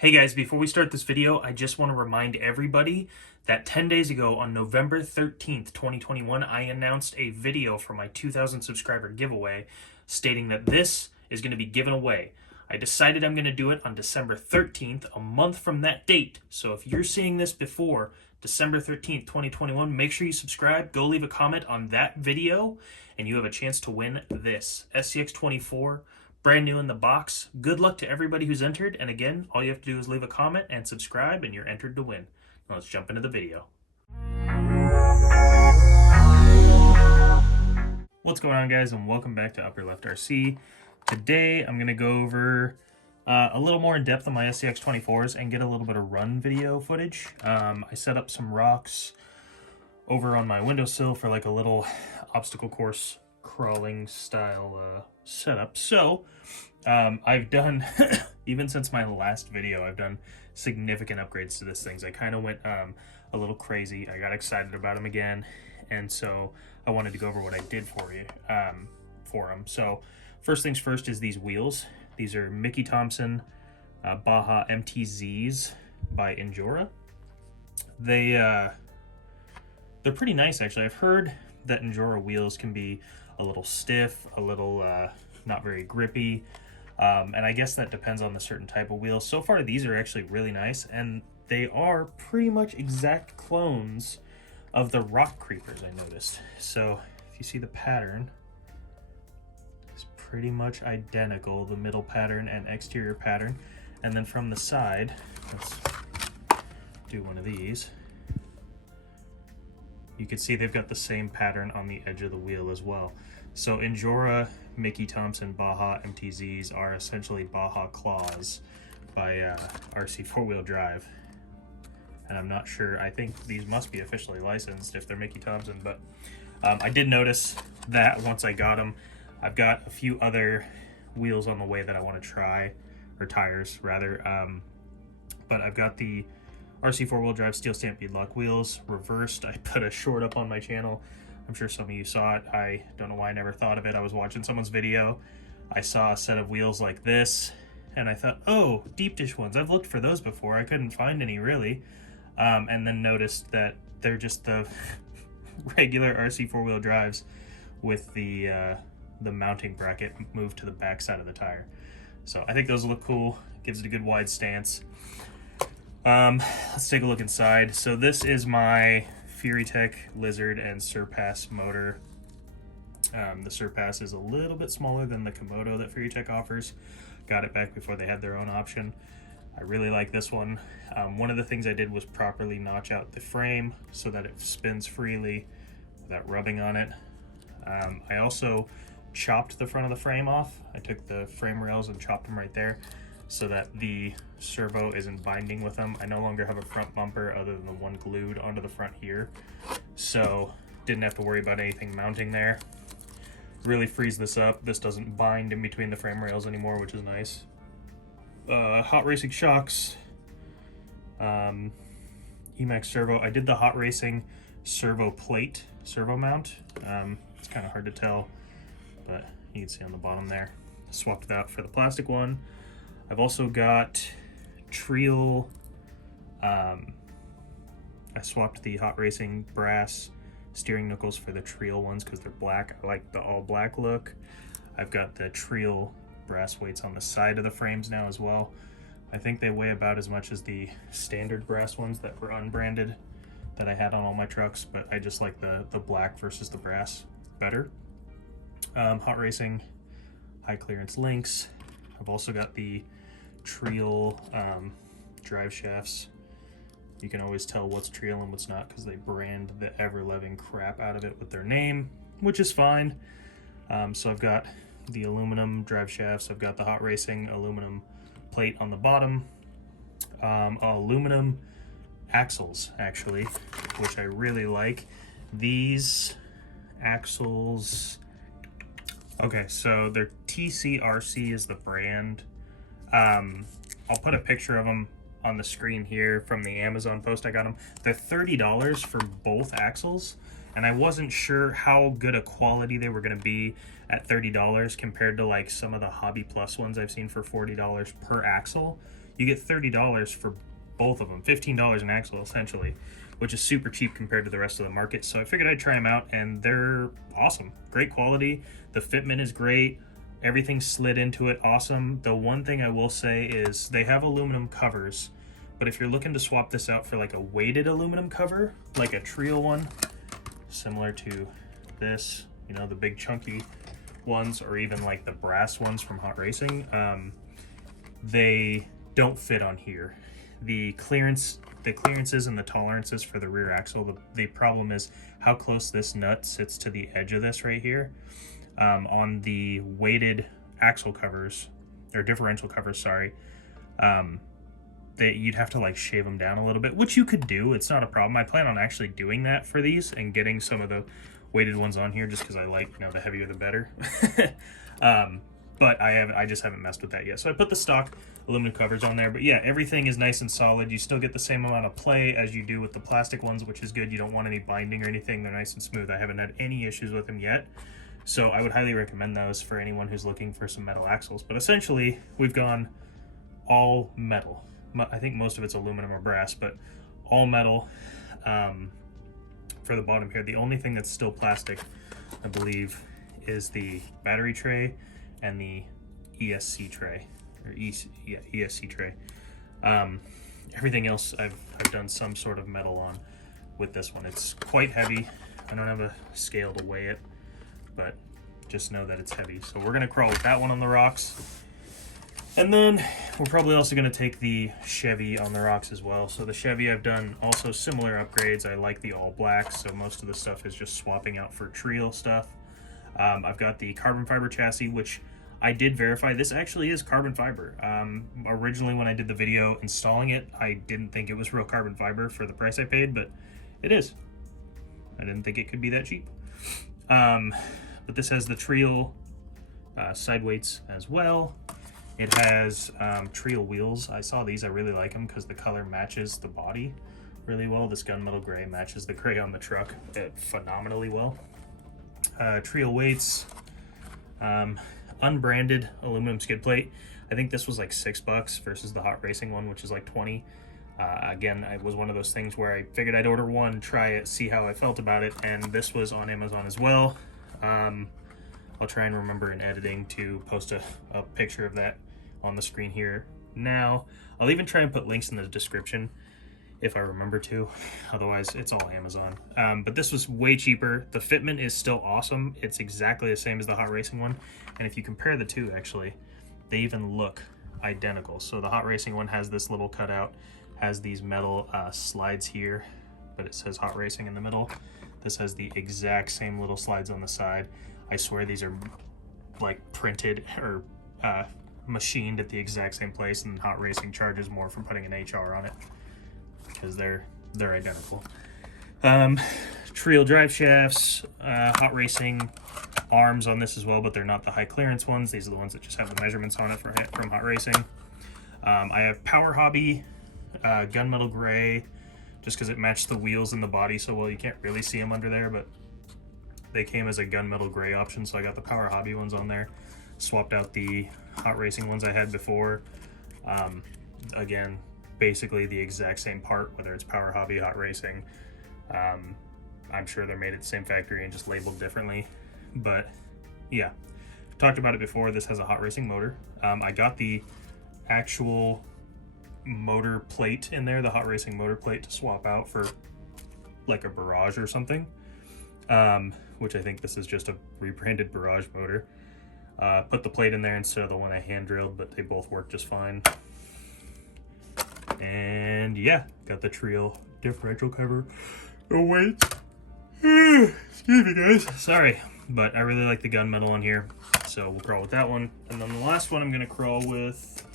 Hey guys, before we start this video, I just want to remind everybody that 10 days ago on November 13th, 2021, I announced a video for my 2,000 subscriber giveaway stating that this is going to be given away. I decided I'm going to do it on December 13th, a month from that date. So if you're seeing this before December 13th, 2021, make sure you subscribe, go leave a comment on that video, and you have a chance to win this Scx24 brand new in the box. Good luck to everybody who's entered, and again, all you have to do is leave a comment and subscribe and you're entered to win. Now let's jump into the video. What's going on, guys, and welcome back to Upper Left RC. Today I'm going to go over a little more in depth on my Scx24s and get a little bit of run video footage. I set up some rocks over on my windowsill for like a little obstacle course crawling style setup. So I've done even since my last video, I've done significant upgrades to this thing. I kind of went a little crazy. I got excited about them again, and so I wanted to go over what I did for you for them. So first things first is these wheels. These are Mickey Thompson Baja MTZs by Injora. They're pretty nice, actually. I've heard that Injora wheels can be a little stiff, a little not very grippy, and I guess that depends on the certain type of wheel. So far, these are actually really nice, and they are pretty much exact clones of the rock creepers, I noticed. So if you see the pattern, it's pretty much identical, the middle pattern and exterior pattern. And then from the side, let's do one of these. You can see they've got the same pattern on the edge of the wheel as well. So Injora Mickey Thompson Baja MTZs are essentially Baja Claws by RC 4-wheel drive. And I'm not sure, I think these must be officially licensed if they're Mickey Thompson, but I did notice that once I got them. I've got a few other wheels on the way that I want to try, or tires rather, but I've got the RC 4-wheel drive steel stamp bead lock wheels reversed. I put a short up on my channel. I'm sure some of you saw it. I don't know why I never thought of it. I was watching someone's video. I saw a set of wheels like this, and I thought, oh, deep dish ones. I've looked for those before. I couldn't find any really. And then noticed that they're just the regular RC 4-wheel drives with the mounting bracket moved to the back side of the tire. So I think those look cool. Gives it a good wide stance. Let's take a look inside. So this is my FuryTech Lizard and Surpass motor. The Surpass is a little bit smaller than the Komodo that FuryTech offers. Got it back before they had their own option. I really like this one. One of the things I did was properly notch out the frame so that it spins freely without rubbing on it. I also chopped the front of the frame off. I took the frame rails and chopped them right there so that the servo isn't binding with them. I no longer have a front bumper other than the one glued onto the front here, so didn't have to worry about anything mounting there. Really frees this up. This doesn't bind in between the frame rails anymore, which is nice. Hot Racing shocks, Emax servo. I did the Hot Racing servo plate, servo mount. It's kind of hard to tell, but you can see on the bottom there. Swapped it out for the plastic one. I've also got Trial. I swapped the Hot Racing brass steering knuckles for the Trial ones because they're black. I like the all black look. I've got the Trial brass weights on the side of the frames now as well. I think they weigh about as much as the standard brass ones that were unbranded that I had on all my trucks, but I just like the black versus the brass better. Hot Racing high clearance links. I've also got the Trial drive shafts. You can always tell what's Trial and what's not because they brand the ever-loving crap out of it with their name, which is fine. So I've got the aluminum drive shafts. I've got the Hot Racing aluminum plate on the bottom. Aluminum axles, actually, which I really like. These axles... Okay, so they're TCRC is the brand. I'll put a picture of them on the screen here from the Amazon post I got them. They're $30 for both axles, and I wasn't sure how good a quality they were going to be at $30 compared to like some of the Hobby Plus ones I've seen for $40 per axle. you get $30 for both of them, $15 an axle essentially, which is super cheap compared to the rest of the market. So I figured I'd try them out, and they're awesome. Great quality. The fitment is great. Everything slid into it awesome. The one thing I will say is they have aluminum covers, but if you're looking to swap this out for like a weighted aluminum cover, like a Trio one, similar to this, you know, the big chunky ones, or even like the brass ones from Hot Racing, they don't fit on here. The clearances and the tolerances for the rear axle, the problem is how close this nut sits to the edge of this right here. On the weighted axle covers, or differential covers, sorry, you'd have to like shave them down a little bit, which you could do. It's not a problem. I plan on actually doing that for these and getting some of the weighted ones on here, just because I like, you know, the heavier the better. But I just haven't messed with that yet. So I put the stock aluminum covers on there. But yeah, everything is nice and solid. You still get the same amount of play as you do with the plastic ones, which is good. You don't want any binding or anything. They're nice and smooth. I haven't had any issues with them yet. So I would highly recommend those for anyone who's looking for some metal axles. But essentially, we've gone all metal. I think most of it's aluminum or brass, but all metal for the bottom here. The only thing that's still plastic, I believe, is the battery tray and the ESC tray, or ESC tray. Everything else I've done some sort of metal on with this one. It's quite heavy. I don't have a scale to weigh it, but just know that it's heavy. So we're gonna crawl with that one on the rocks. And then we're probably also gonna take the Chevy on the rocks as well. So the Chevy, I've done also similar upgrades. I like the all black, so most of the stuff is just swapping out for Trio stuff. I've got the carbon fiber chassis, which I did verify. This actually is carbon fiber. Originally when I did the video installing it, I didn't think it was real carbon fiber for the price I paid, but it is. I didn't think it could be that cheap. But this has the Trio side weights as well. It has Trio wheels. I saw these, I really like them because the color matches the body really well. This gunmetal gray matches the gray on the truck phenomenally well. Trio weights, unbranded aluminum skid plate. I think this was like $6 versus the Hot Racing one, which is like 20. Again, it was one of those things where I figured I'd order one, try it, see how I felt about it, and this was on Amazon as well. I'll try and remember in editing to post a picture of that on the screen here now. I'll even try and put links in the description if I remember to, otherwise it's all Amazon. But this was way cheaper. The fitment is still awesome. It's exactly the same as the Hot Racing one, and if you compare the two, actually, they even look identical. So the Hot Racing one has this little cutout, has these metal slides here, but it says Hot Racing in the middle. This has the exact same little slides on the side. I swear these are like printed or machined at the exact same place, and Hot Racing charges more for putting an HR on it because they're identical. Trio drive shafts, Hot Racing arms on this as well, but they're not the high clearance ones. These are the ones that just have the measurements on it from Hot Racing. I have Power Hobby gunmetal gray, just because it matched the wheels and the body so well. You can't really see them under there, but they came as a gunmetal gray option, so I got the Power Hobby ones on there. Swapped out the Hot Racing ones I had before. Again, basically the exact same part, whether it's Power Hobby, Hot Racing. I'm sure they're made at the same factory and just labeled differently. But yeah, talked about it before. This has a Hot Racing motor. I got the actual motor plate in there, the Hot Racing motor plate, to swap out for like a Barrage or something. Which I think this is just a rebranded Barrage motor. Put the plate in there instead of the one I hand drilled, but they both work just fine. And yeah, got the Trio differential cover. Oh wait, excuse me guys, sorry, but I really like the gunmetal on here, so we'll crawl with that one. And then the last one I'm gonna crawl with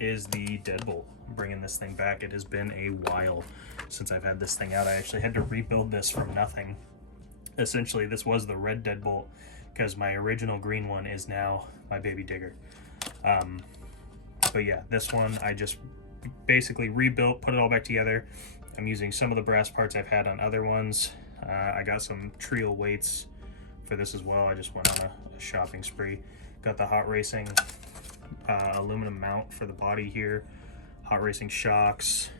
is the deadbolt. I'm bringing this thing back. It has been a while since I've had this thing out. I actually had to rebuild this from nothing. Essentially, this was the red deadbolt because my original green one is now my baby digger. But yeah, this one I just basically rebuilt, put it all back together. I'm using some of the brass parts I've had on other ones. I got some Trio weights for this as well. I just went on a shopping spree. Got the Hot Racing aluminum mount for the body here. hot racing shocks,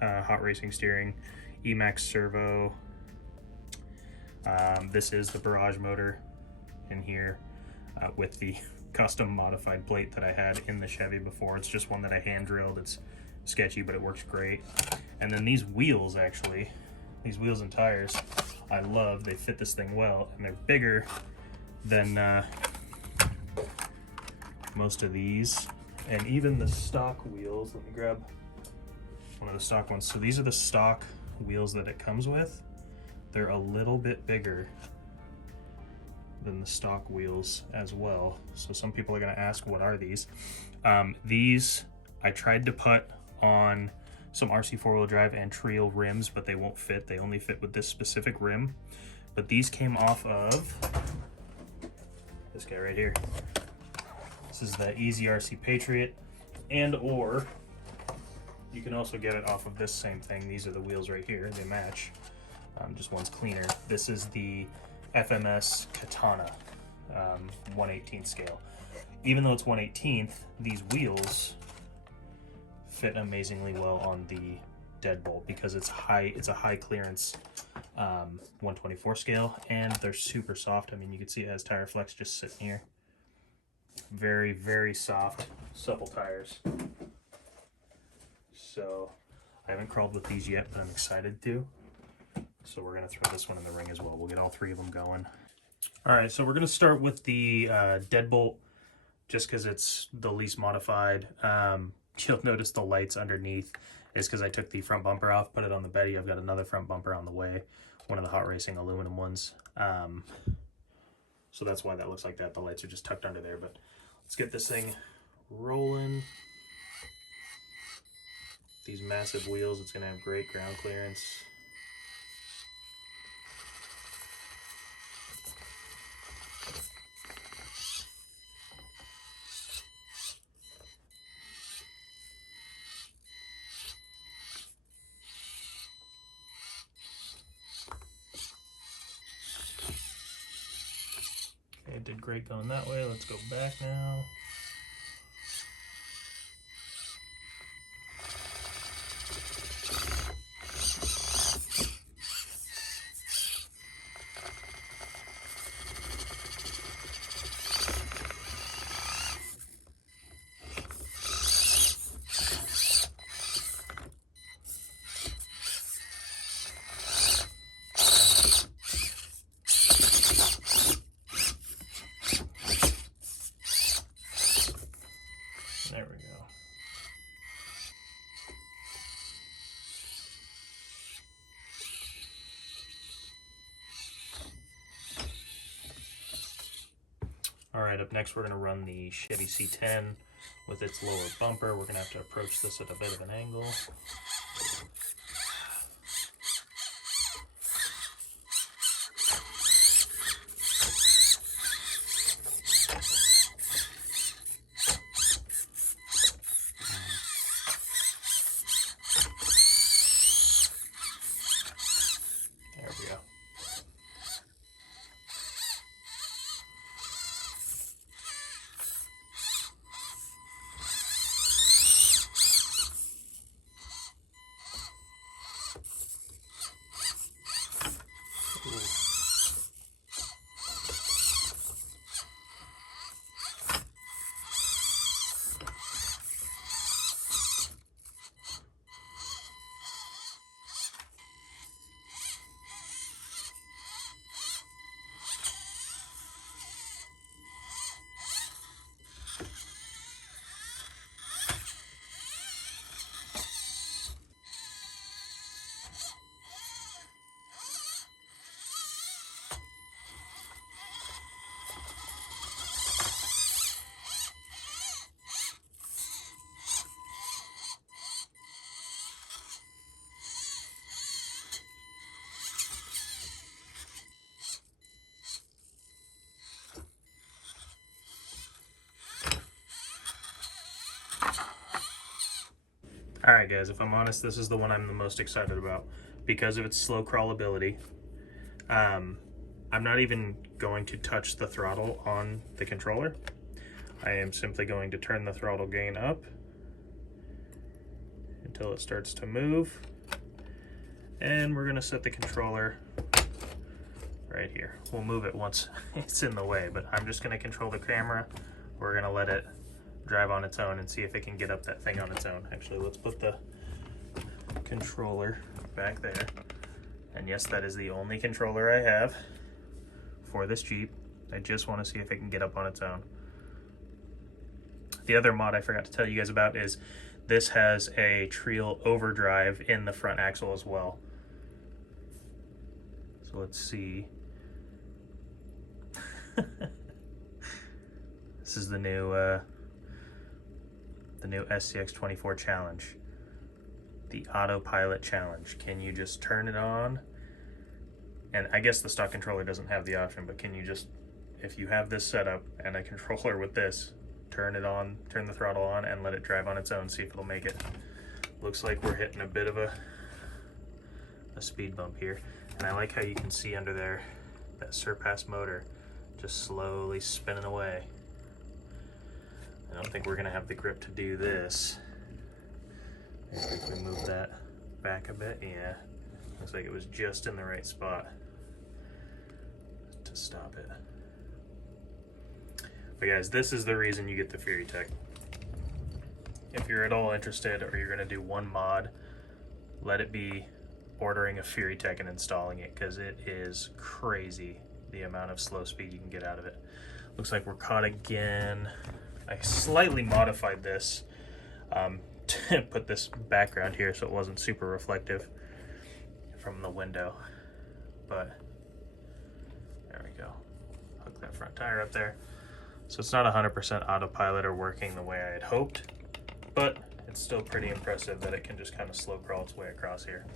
hot racing steering, Emax servo. This is the barrage motor in here with the custom modified plate that I had in the Chevy before. It's just one that I hand drilled. It's sketchy, but it works great. And then these wheels, actually, these wheels and tires, I love. They fit this thing well, and they're bigger than most of these. And even the stock wheels, let me grab one of the stock ones. So these are the stock wheels that it comes with. They're a little bit bigger than the stock wheels as well. So some people are gonna ask, what are these? These I tried to put on some RC four-wheel drive and trail rims, but they won't fit. They only fit with this specific rim. But these came off of this guy right here. This is the Easy RC Patriot, and or you can also get it off of this same thing. These are the wheels right here, they match. Just one's cleaner. This is the FMS Katana 1/18 scale. Even though it's 1/18, these wheels fit amazingly well on the deadbolt because it's a high clearance 124 scale, and they're super soft. I mean, you can see it has tire flex just sitting here. Very, very soft, supple tires. So I haven't crawled with these yet, but I'm excited to. So we're gonna throw this one in the ring as well. We'll get all three of them going. All right, so we're gonna start with the deadbolt, just because it's the least modified. You'll notice the lights underneath is because I took the front bumper off, put it on the Betty. I've got another front bumper on the way, one of the hot racing aluminum ones. So that's why that looks like that. The lights are just tucked under there, but let's get this thing rolling. These massive wheels, it's gonna have great ground clearance. Okay, did great going that way. Let's go back now. There we go. All right, up next we're going to run the Chevy C10 with its lower bumper. We're going to have to approach this at a bit of an angle. All right, guys, if I'm honest, this is the one I'm the most excited about because of its slow crawlability. I'm not even going to touch the throttle on the controller. I am simply going to turn the throttle gain up until it starts to move. And we're gonna set the controller right here. We'll move it once it's in the way, but I'm just gonna control the camera. We're gonna let it drive on its own and see if it can get up that thing on its own. Actually, let's put the controller back there. And yes, that is the only controller I have for this Jeep. I just want to see if it can get up on its own. The other mod I forgot to tell you guys about is this has a Treel overdrive in the front axle as well. So let's see. This is the new Scx24 challenge. The autopilot challenge. Can you just turn it on? And I guess the stock controller doesn't have the option, but can you just, if you have this setup and a controller with this, turn it on, turn the throttle on and let it drive on its own, see if it'll make it. Looks like we're hitting a bit of a speed bump here. And I like how you can see under there that surpass motor just slowly spinning away. I don't think we're gonna have the grip to do this. Maybe if we move that back a bit, yeah. Looks like it was just in the right spot to stop it. But guys, this is the reason you get the Fury Tech. If you're at all interested or you're gonna do one mod, let it be ordering a Fury Tech and installing it, because it is crazy the amount of slow speed you can get out of it. Looks like we're caught again. I slightly modified this to put this background here so it wasn't super reflective from the window, but there we go. Hook that front tire up there. So it's not 100% autopilot or working the way I had hoped, but it's still pretty impressive that it can just kind of slow crawl its way across here.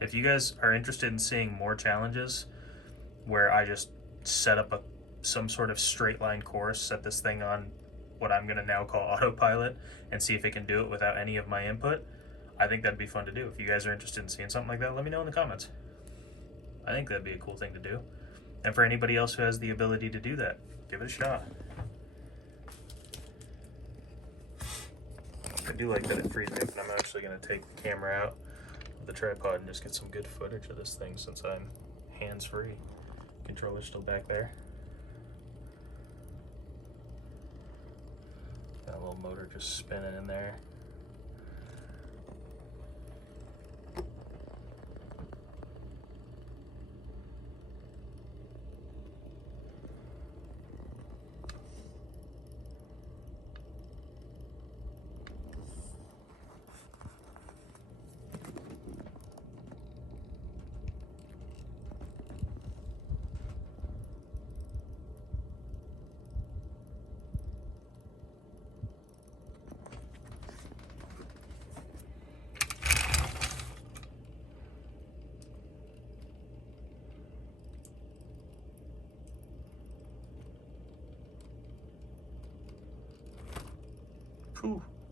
If you guys are interested in seeing more challenges where I just set up some sort of straight line course, set this thing on what I'm gonna now call autopilot and see if it can do it without any of my input, I think that'd be fun to do. If you guys are interested in seeing something like that, let me know in the comments. I think that'd be a cool thing to do. And for anybody else who has the ability to do that, give it a shot. I do like that it frees me up, and I'm actually gonna take the camera out of the tripod and just get some good footage of this thing since I'm hands-free. Controller's still back there. Got a little motor just spinning in there.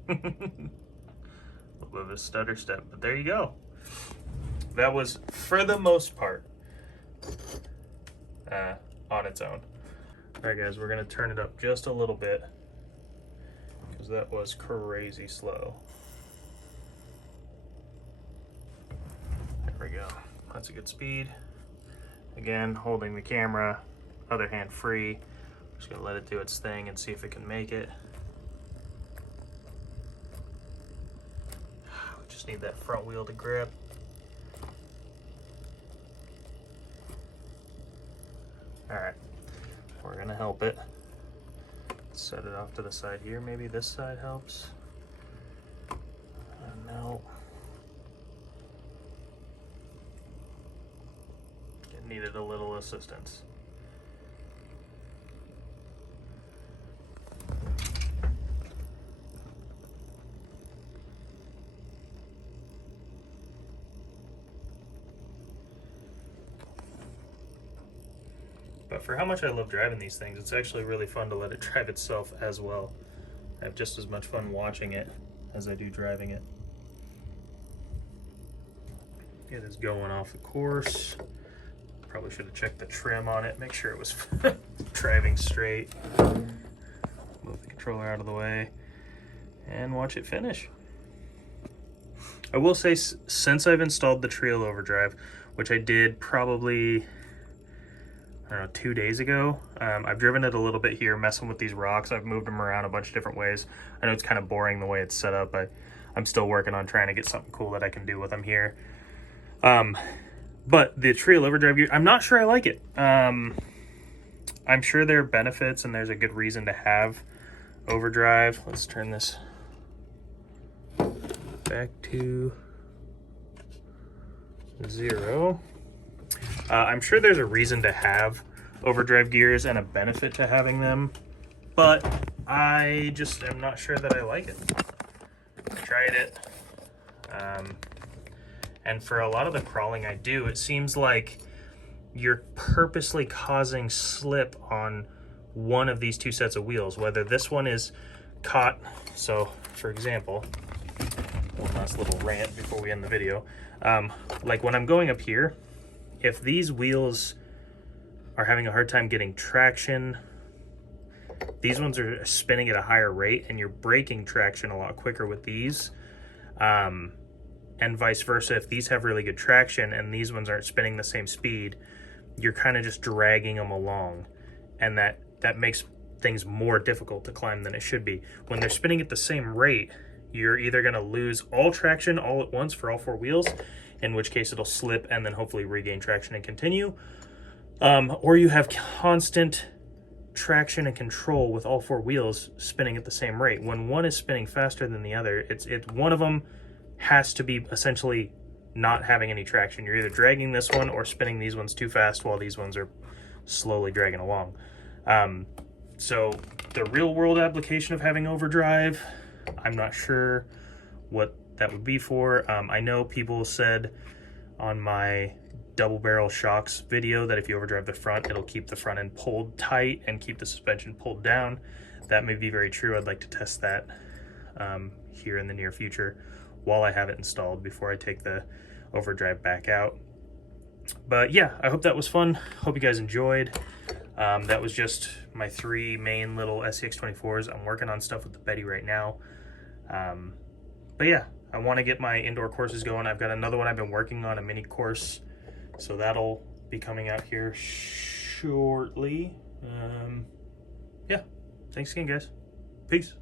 A little bit of a stutter step, but there you go. That was, for the most part, on its own. All right, guys, we're gonna turn it up just a little bit because that was crazy slow. There we go. That's a good speed. Again, holding the camera, other hand free. Just gonna let it do its thing and see if it can make it. Just need that front wheel to grip. All right, we're gonna help it. Set it off to the side here. Maybe this side helps. No. It needed a little assistance. But for how much I love driving these things, it's actually really fun to let it drive itself as well. I have just as much fun watching it as I do driving it. It is going off the course. Probably should have checked the trim on it, make sure it was driving straight. Move the controller out of the way. and watch it finish. I will say, since I've installed the Trail Overdrive, which I did probably, I don't know, 2 days ago, I've driven it a little bit here, messing with these rocks. I've moved them around a bunch of different ways. I know it's kind of boring the way it's set up. I'm still working on trying to get something cool that I can do with them here. But the Trail Overdrive gear, I'm not sure I like it. I'm sure there are benefits and there's a good reason to have overdrive. Let's turn this back to 0. I'm sure there's a reason to have overdrive gears and a benefit to having them, but I just am not sure that I like it. I tried it, and for a lot of the crawling I do, it seems like you're purposely causing slip on one of these two sets of wheels, whether this one is caught. So for example, one last little rant before we end the video. Like when I'm going up here, if these wheels are having a hard time getting traction, these ones are spinning at a higher rate and you're breaking traction a lot quicker with these. And vice versa, if these have really good traction and these ones aren't spinning the same speed, you're kind of just dragging them along, and that makes things more difficult to climb than it should be. When they're spinning at the same rate, you're either going to lose all traction all at once for all 4 wheels, in which case it'll slip and then hopefully regain traction and continue, or you have constant traction and control with all 4 wheels spinning at the same rate. When one is spinning faster than the other, it's one of them has to be essentially not having any traction. You're either dragging this one or spinning these ones too fast while these ones are slowly dragging along. So the real world application of having overdrive, I'm not sure what that would be for. I know people said on my double barrel shocks video that if you overdrive the front, it'll keep the front end pulled tight and keep the suspension pulled down. That may be very true. I'd like to test that here in the near future while I have it installed before I take the overdrive back out. But yeah, I hope that was fun. Hope you guys enjoyed. That was just my 3 main little Scx24s. I'm working on stuff with the Betty right now. But yeah, I want to get my indoor courses going. I've got another one I've been working on, a mini course, so that'll be coming out here shortly. Yeah, thanks again, guys. Peace.